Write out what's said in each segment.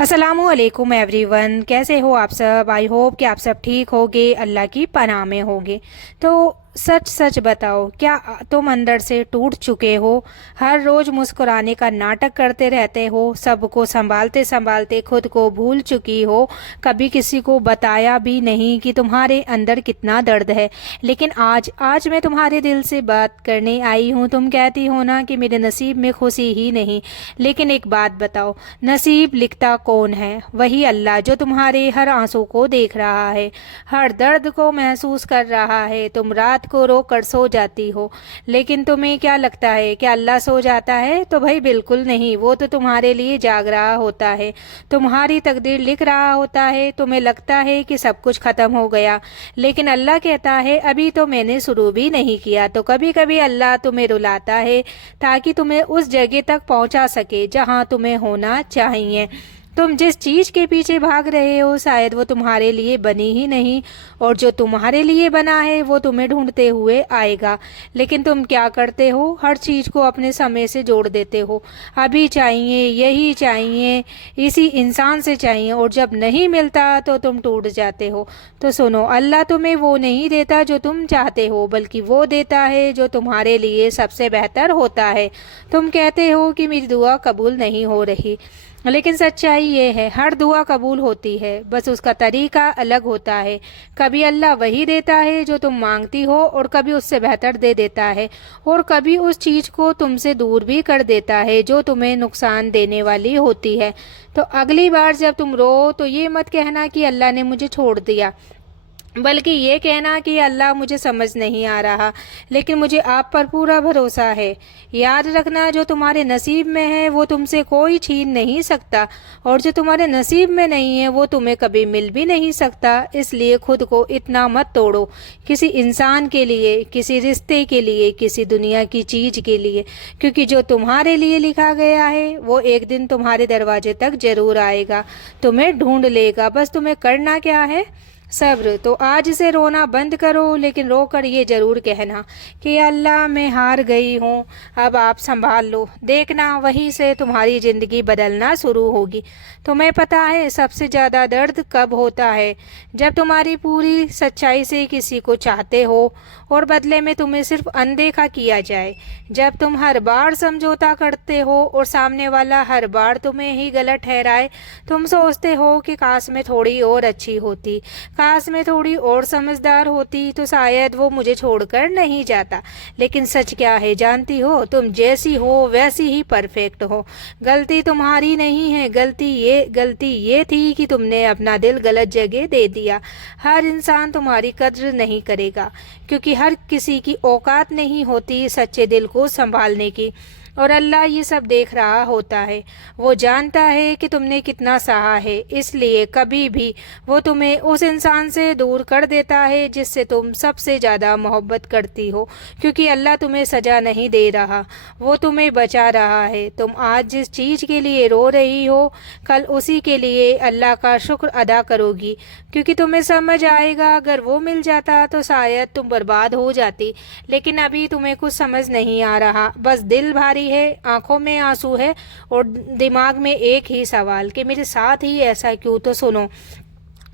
असलामुअलैकुम everyone, कैसे हो आप सब। आई होप कि आप सब ठीक होगे, अल्लाह की पनाह में होगे। तो सच सच बताओ, क्या तुम अंदर से टूट चुके हो? हर रोज मुस्कुराने का नाटक करते रहते हो, सबको संभालते संभालते खुद को भूल चुकी हो। कभी किसी को बताया भी नहीं कि तुम्हारे अंदर कितना दर्द है। लेकिन आज आज मैं तुम्हारे दिल से बात करने आई हूँ। तुम कहती हो ना कि मेरे नसीब में खुशी ही नहीं, लेकिन एक बात बताओ, नसीब लिखता कौन है? वही अल्लाह, जो तुम्हारे हर आंसू को देख रहा है, हर दर्द को महसूस कर रहा है। तुम रात को रो कर सो जाती हो, लेकिन तुम्हें क्या लगता है कि अल्लाह सो जाता है? तो भाई बिल्कुल नहीं, वो तो तुम्हारे लिए जाग रहा होता है, तुम्हारी तकदीर लिख रहा होता है। तुम्हें लगता है कि सब कुछ खत्म हो गया, लेकिन अल्लाह कहता है अभी तो मैंने शुरू भी नहीं किया। तो कभी कभी अल्लाह तुम्हें रुलाता है ताकि तुम्हें उस जगह तक पहुंचा सके जहां तुम्हें होना चाहिए। तुम जिस चीज के पीछे भाग रहे हो, शायद वो तुम्हारे लिए बनी ही नहीं, और जो तुम्हारे लिए बना है वो तुम्हें ढूंढते हुए आएगा। लेकिन तुम क्या करते हो? हर चीज को अपने समय से जोड़ देते हो। अभी चाहिए, यही चाहिए, इसी इंसान से चाहिए, और जब नहीं मिलता तो तुम टूट जाते हो। तो सुनो, अल्लाह तुम्हें वो नहीं देता जो तुम चाहते हो, बल्कि वो देता है जो तुम्हारे लिए सबसे बेहतर होता है। तुम कहते हो कि मेरी दुआ कबूल नहीं हो रही, लेकिन सच्चाई ये है, हर दुआ कबूल होती है, बस उसका तरीका अलग होता है। कभी अल्लाह वही देता है जो तुम मांगती हो, और कभी उससे बेहतर दे देता है, और कभी उस चीज को तुमसे दूर भी कर देता है जो तुम्हें नुकसान देने वाली होती है। तो अगली बार जब तुम रो तो ये मत कहना कि अल्लाह ने मुझे छोड़ दिया, बल्कि ये कहना कि अल्लाह मुझे समझ नहीं आ रहा, लेकिन मुझे आप पर पूरा भरोसा है। याद रखना, जो तुम्हारे नसीब में है वो तुमसे कोई छीन नहीं सकता, और जो तुम्हारे नसीब में नहीं है वो तुम्हें कभी मिल भी नहीं सकता। इसलिए खुद को इतना मत तोड़ो, किसी इंसान के लिए, किसी रिश्ते के लिए, किसी दुनिया की चीज के लिए, क्योंकि जो तुम्हारे लिए लिखा गया है वो एक दिन तुम्हारे दरवाजे तक जरूर आएगा, तुम्हें ढूंढ लेगा। बस तुम्हें करना क्या है? सब्र। तो आज से रोना बंद करो, लेकिन रो कर ये जरूर कहना कि अल्लाह मैं हार गई हूँ, अब आप संभाल लो। देखना, वहीं से तुम्हारी ज़िंदगी बदलना शुरू होगी। तुम्हें पता है सबसे ज़्यादा दर्द कब होता है? जब तुम्हारी पूरी सच्चाई से किसी को चाहते हो और बदले में तुम्हें सिर्फ अनदेखा किया जाए। जब तुम हर बार समझौता करते हो और सामने वाला हर बार तुम्हें ही गलत ठहराए, तुम सोचते हो कि काश मैं थोड़ी और अच्छी होती, काश मैं थोड़ी और समझदार होती, तो शायद वो मुझे छोड़कर नहीं जाता। लेकिन सच क्या है जानती हो? तुम जैसी हो वैसी ही परफेक्ट हो। गलती तुम्हारी नहीं है, गलती ये थी कि तुमने अपना दिल गलत जगह दे दिया। हर इंसान तुम्हारी कद्र नहीं करेगा, क्योंकि हर किसी की औकात नहीं होती सच्चे दिल को संभालने की। और अल्लाह ये सब देख रहा होता है, वो जानता है कि तुमने कितना सहा है, इसलिए कभी भी वो तुम्हें उस इंसान से दूर कर देता है जिससे तुम सबसे ज़्यादा मोहब्बत करती हो। क्योंकि अल्लाह तुम्हें सजा नहीं दे रहा, वो तुम्हें बचा रहा है। तुम आज जिस चीज़ के लिए रो रही हो, कल उसी के लिए अल्लाह का शुक्र अदा करोगी, क्योंकि तुम्हें समझ आएगा अगर वो मिल जाता तो शायद तुम बर्बाद हो जाती। लेकिन अभी तुम्हें कुछ समझ नहीं आ रहा, बस दिल भारी है, आंखों में आंसू है, और दिमाग में एक ही सवाल कि मेरे साथ ही ऐसा क्यों। तो सुनो,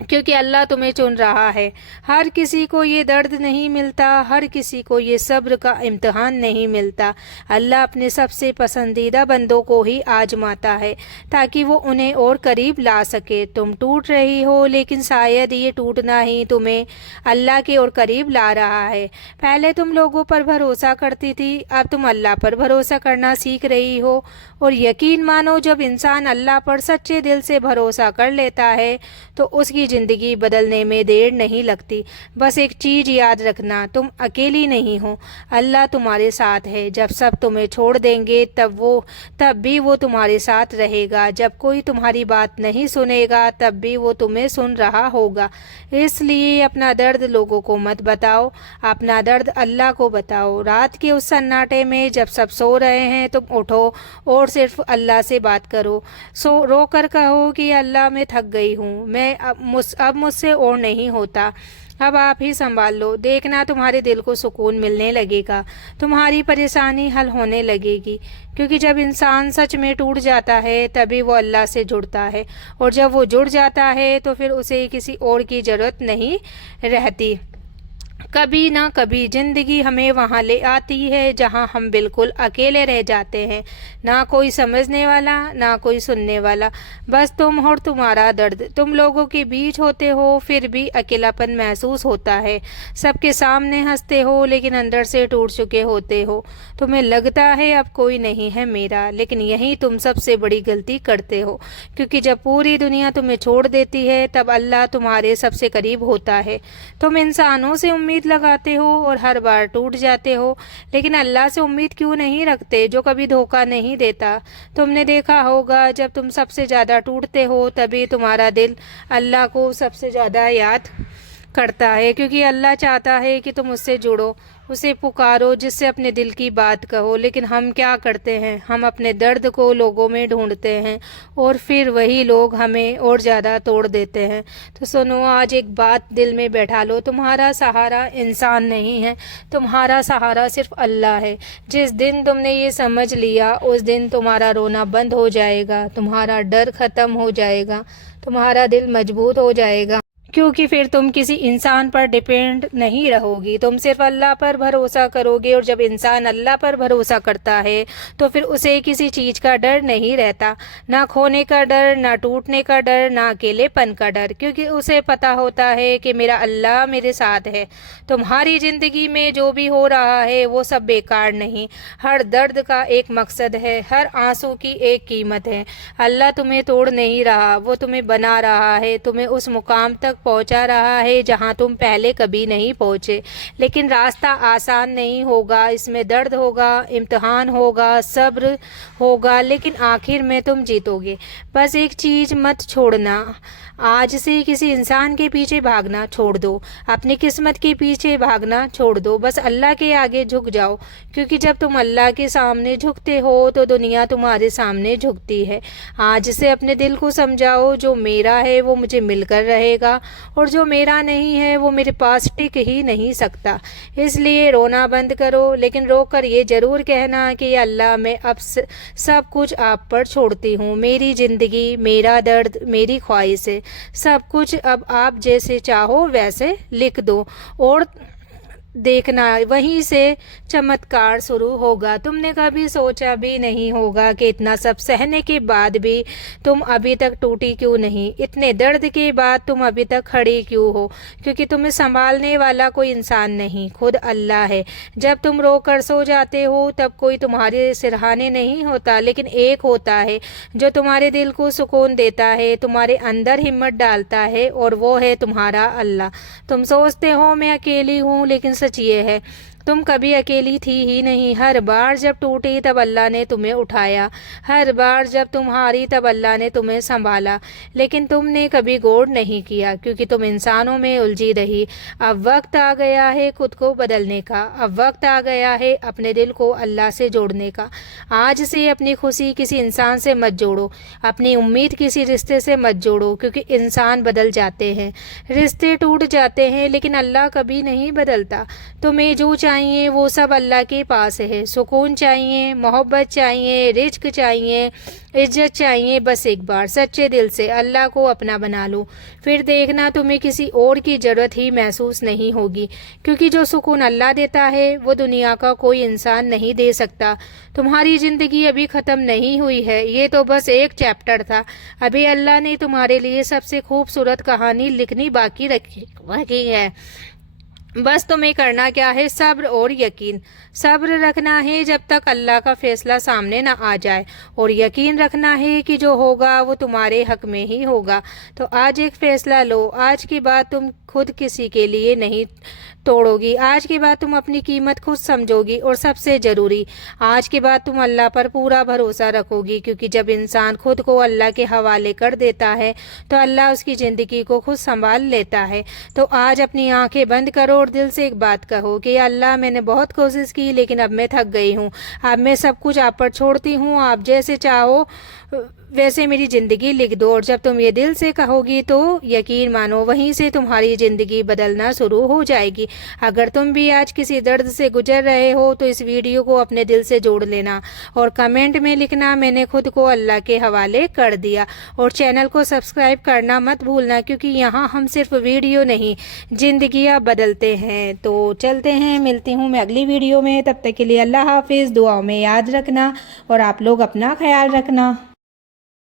क्योंकि अल्लाह तुम्हें चुन रहा है। हर किसी को ये दर्द नहीं मिलता, हर किसी को ये सब्र का इम्तिहान नहीं मिलता। अल्लाह अपने सबसे पसंदीदा बंदों को ही आजमाता है ताकि वो उन्हें और करीब ला सके। तुम टूट रही हो, लेकिन शायद ये टूटना ही तुम्हें अल्लाह के और करीब ला रहा है। पहले तुम लोगों पर भरोसा करती थी, अब तुम अल्लाह पर भरोसा करना सीख रही हो। और यकीन मानो, जब इंसान अल्लाह पर सच्चे दिल से भरोसा कर लेता है तो उसकी जिंदगी बदलने में देर नहीं लगती। बस एक चीज याद रखना, तुम अकेली नहीं हो, अल्लाह तुम्हारे साथ है। जब सब तुम्हें छोड़ देंगे तब भी वो तुम्हारे साथ रहेगा। जब कोई तुम्हारी बात नहीं सुनेगा तब भी वो तुम्हें सुन रहा होगा। इसलिए अपना दर्द लोगों को मत बताओ, अपना दर्द अल्लाह को बताओ। रात के उस सन्नाटे में जब सब सो रहे हैं, तुम उठो और सिर्फ अल्लाह से बात करो। रो कर कहो कि अल्लाह मैं थक गई हूँ, अब मुझसे और नहीं होता। अब आप ही संभाल लो, देखना तुम्हारे दिल को सुकून मिलने लगेगा, तुम्हारी परेशानी हल होने लगेगी। क्योंकि जब इंसान सच में टूट जाता है तभी वो अल्लाह से जुड़ता है, और जब वो जुड़ जाता है तो फिर उसे किसी और की ज़रूरत नहीं रहती। कभी ना कभी जिंदगी हमें वहाँ ले आती है जहाँ हम बिल्कुल अकेले रह जाते हैं, ना कोई समझने वाला ना कोई सुनने वाला, बस तुम और तुम्हारा दर्द। तुम लोगों के बीच होते हो फिर भी अकेलापन महसूस होता है, सबके सामने हंसते हो लेकिन अंदर से टूट चुके होते हो। तुम्हें लगता है अब कोई नहीं है मेरा, लेकिन यही तुम सबसे बड़ी गलती करते हो, क्योंकि जब पूरी दुनिया तुम्हें छोड़ देती है तब अल्लाह तुम्हारे सबसे करीब होता है। तुम इंसानों से उम्मीद लगाते हो और हर बार टूट जाते हो, लेकिन अल्लाह से उम्मीद क्यों नहीं रखते जो कभी धोखा नहीं देता। तुमने देखा होगा जब तुम सबसे ज़्यादा टूटते हो तभी तुम्हारा दिल अल्लाह को सबसे ज़्यादा याद करता है, क्योंकि अल्लाह चाहता है कि तुम उससे जुड़ो, उसे पुकारो, जिससे अपने दिल की बात कहो। लेकिन हम क्या करते हैं, हम अपने दर्द को लोगों में ढूंढते हैं और फिर वही लोग हमें और ज़्यादा तोड़ देते हैं। तो सुनो, आज एक बात दिल में बैठा लो, तुम्हारा सहारा इंसान नहीं है, तुम्हारा सहारा सिर्फ अल्लाह है। जिस दिन तुमने ये समझ लिया उस दिन तुम्हारा रोना बंद हो जाएगा, तुम्हारा डर ख़त्म हो जाएगा, तुम्हारा दिल मजबूत हो जाएगा, क्योंकि फिर तुम किसी इंसान पर डिपेंड नहीं रहोगी, तुम सिर्फ अल्लाह पर भरोसा करोगे। और जब इंसान अल्लाह पर भरोसा करता है तो फिर उसे किसी चीज़ का डर नहीं रहता, ना खोने का डर, ना टूटने का डर, ना अकेलेपन का डर, क्योंकि उसे पता होता है कि मेरा अल्लाह मेरे साथ है। तुम्हारी ज़िंदगी में जो भी हो रहा है वो सब बेकार नहीं, हर दर्द का एक मकसद है, हर आंसू की एक कीमत है। अल्लाह तुम्हें तोड़ नहीं रहा, वो तुम्हें बना रहा है, तुम्हें उस मुकाम तक पहुंचा रहा है जहां तुम पहले कभी नहीं पहुंचे। लेकिन रास्ता आसान नहीं होगा, इसमें दर्द होगा, इम्तिहान होगा, सब्र होगा, लेकिन आखिर में तुम जीतोगे। बस एक चीज़ मत छोड़ना, आज से किसी इंसान के पीछे भागना छोड़ दो, अपनी किस्मत के पीछे भागना छोड़ दो, बस अल्लाह के आगे झुक जाओ। क्योंकि जब तुम अल्लाह के सामने झुकते हो तो दुनिया तुम्हारे सामने झुकती है। आज से अपने दिल को समझाओ, जो मेरा है वो मुझे मिलकर रहेगा और जो मेरा नहीं है वो मेरे पास टिक ही नहीं सकता। इसलिए रोना बंद करो, लेकिन रो कर ये ज़रूर कहना कि अल्लाह, मैं अब सब कुछ आप पर छोड़ती हूँ, मेरी ज़िंदगी, मेरा दर्द, मेरी ख्वाहिशें, सब कुछ अब आप जैसे चाहो वैसे लिख दो, और देखना वहीं से चमत्कार शुरू होगा। तुमने कभी सोचा भी नहीं होगा कि इतना सब सहने के बाद भी तुम अभी तक टूटी क्यों नहीं, इतने दर्द के बाद तुम अभी तक खड़ी क्यों हो, क्योंकि तुम्हें संभालने वाला कोई इंसान नहीं, खुद अल्लाह है। जब तुम रो कर सो जाते हो तब कोई तुम्हारे सिरहाने नहीं होता, लेकिन एक होता है जो तुम्हारे दिल को सुकून देता है, तुम्हारे अंदर हिम्मत डालता है, और वो है तुम्हारा अल्लाह। तुम सोचते हो मैं अकेली हूँ, लेकिन सच ये है तुम कभी अकेली थी ही नहीं। हर बार जब टूटी तब अल्लाह ने तुम्हें उठाया, हर बार जब तुम हारी तब अल्लाह ने तुम्हें संभाला, लेकिन तुमने कभी गौर नहीं किया, क्योंकि तुम इंसानों में उलझी रही। अब वक्त आ गया है खुद को बदलने का, अब वक्त आ गया है अपने दिल को अल्लाह से जोड़ने का। आज से अपनी खुशी किसी इंसान से मत जोड़ो, अपनी उम्मीद किसी रिश्ते से मत जोड़ो, क्योंकि इंसान बदल जाते हैं, रिश्ते टूट जाते हैं, लेकिन अल्लाह कभी नहीं बदलता। तुम्हें जो चाहिए वो सब अल्लाह के पास है। सुकून चाहिए, मोहब्बत चाहिए, रिज्क चाहिए, इज्जत चाहिए, बस एक बार सच्चे दिल से अल्लाह को अपना बना लो, फिर देखना तुम्हें किसी और की ज़रूरत ही महसूस नहीं होगी, क्योंकि जो सुकून अल्लाह देता है वो दुनिया का कोई इंसान नहीं दे सकता। तुम्हारी ज़िंदगी अभी ख़त्म नहीं हुई है, ये तो बस एक चैप्टर था, अभी अल्लाह ने तुम्हारे लिए सबसे खूबसूरत कहानी लिखनी बाकी रखी है। बस तुम्हें करना क्या है, सब्र और यकीन। सब्र रखना है जब तक अल्लाह का फैसला सामने ना आ जाए, और यकीन रखना है कि जो होगा वो तुम्हारे हक में ही होगा। तो आज एक फैसला लो, आज की बात तुम खुद किसी के लिए नहीं तोड़ोगी, आज के बाद तुम अपनी कीमत खुद समझोगी, और सबसे ज़रूरी आज के बाद तुम अल्लाह पर पूरा भरोसा रखोगी, क्योंकि जब इंसान खुद को अल्लाह के हवाले कर देता है तो अल्लाह उसकी ज़िंदगी को खुद संभाल लेता है। तो आज अपनी आंखें बंद करो और दिल से एक बात कहो कि अल्लाह, मैंने बहुत कोशिश की लेकिन अब मैं थक गई हूँ, अब मैं सब कुछ आप पर छोड़ती हूँ, आप जैसे चाहो वैसे मेरी ज़िंदगी लिख दो। और जब तुम ये दिल से कहोगी तो यकीन मानो वहीं से तुम्हारी ज़िंदगी बदलना शुरू हो जाएगी। अगर तुम भी आज किसी दर्द से गुजर रहे हो तो इस वीडियो को अपने दिल से जोड़ लेना और कमेंट में लिखना मैंने खुद को अल्लाह के हवाले कर दिया। और चैनल को सब्सक्राइब करना मत भूलना, क्योंकि यहाँ हम सिर्फ वीडियो नहीं ज़िंदगियाँ बदलते हैं। तो चलते हैं, मिलती हूँ मैं अगली वीडियो में। तब तक के लिए अल्लाह हाफिज़। दुआओं में याद रखना और आप लोग अपना ख्याल रखना।